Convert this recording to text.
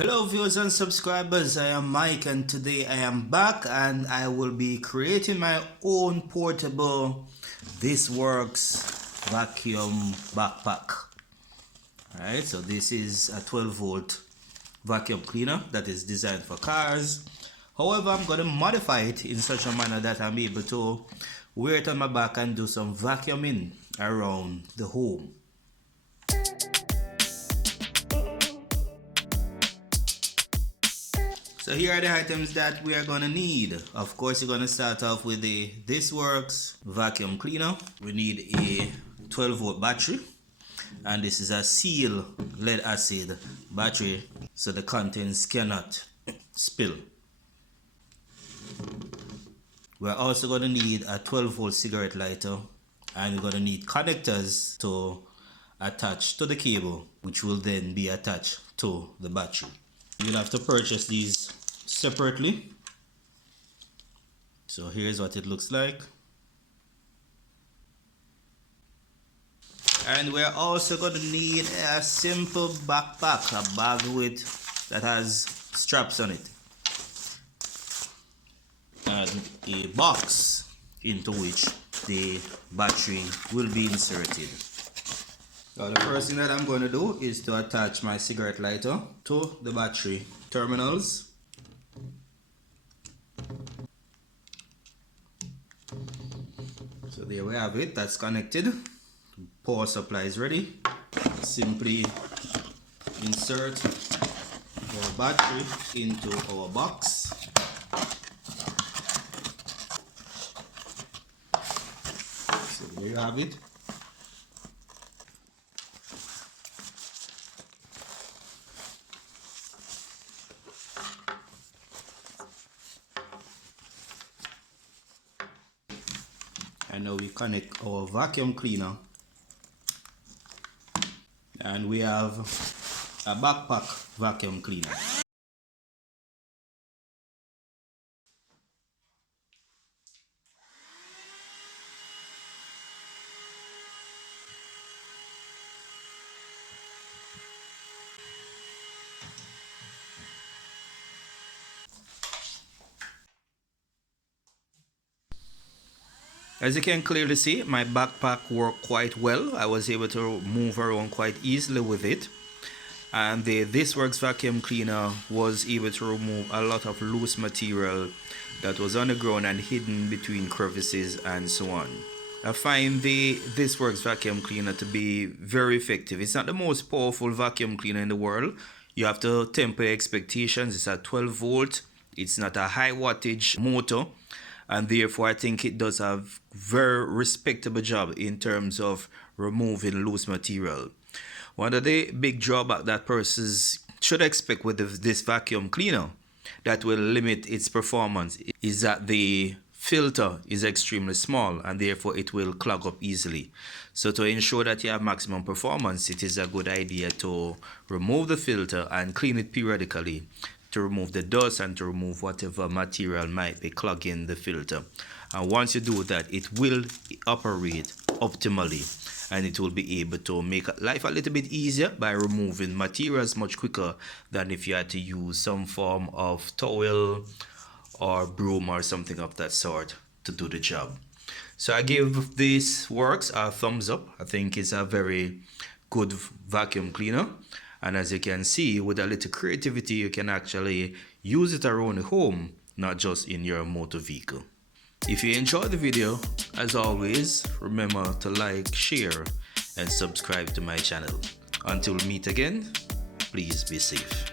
Hello viewers and subscribers, I am Mike and today I am back and I will be creating my own portable ThisWorx vacuum backpack. Alright, so this is a 12-volt vacuum cleaner that is designed for cars. However, I'm going to modify it in such a manner that I'm able to wear it on my back and do some vacuuming around the home. So here are the items that we are going to need. Of course, you're going to start off with the ThisWorx vacuum cleaner. We need a 12-volt battery, and this is a seal lead acid battery, so the contents cannot spill. We're also going to need a 12-volt cigarette lighter, and we're going to need connectors to attach to the cable, which will then be attached to the battery. You'll have to purchase these separately. So here's what it looks like. And we're also going to need a simple backpack, a bag that has straps on it, and a box into which the battery will be inserted. So the first thing that I'm going to do is to attach my cigarette lighter to the battery terminals. So there we have it, that's connected. Power supply is ready. Simply insert our battery into our box. So there you have it. And now we connect our vacuum cleaner, and we have a backpack vacuum cleaner. As you can clearly see, my backpack worked quite well. I was able to move around quite easily with it. And the ThisWorx vacuum cleaner was able to remove a lot of loose material that was on the ground and hidden between crevices and so on. I find the ThisWorx vacuum cleaner to be very effective. It's not the most powerful vacuum cleaner in the world. You have to temper your expectations. It's a 12-volt. It's not a high wattage motor. And therefore, I think it does a very respectable job in terms of removing loose material. One of the big drawbacks that persons should expect with this vacuum cleaner that will limit its performance is that the filter is extremely small and therefore it will clog up easily. So to ensure that you have maximum performance, it is a good idea to remove the filter and clean it periodically, to remove the dust and to remove whatever material might be clogging the filter. And once you do that, it will operate optimally and it will be able to make life a little bit easier by removing materials much quicker than if you had to use some form of towel or broom or something of that sort to do the job. So I give ThisWorx a thumbs up. I think it's a very good vacuum cleaner. And as you can see, with a little creativity, you can actually use it around the home, not just in your motor vehicle. If you enjoyed the video, as always, remember to like, share, and subscribe to my channel. Until we meet again, please be safe.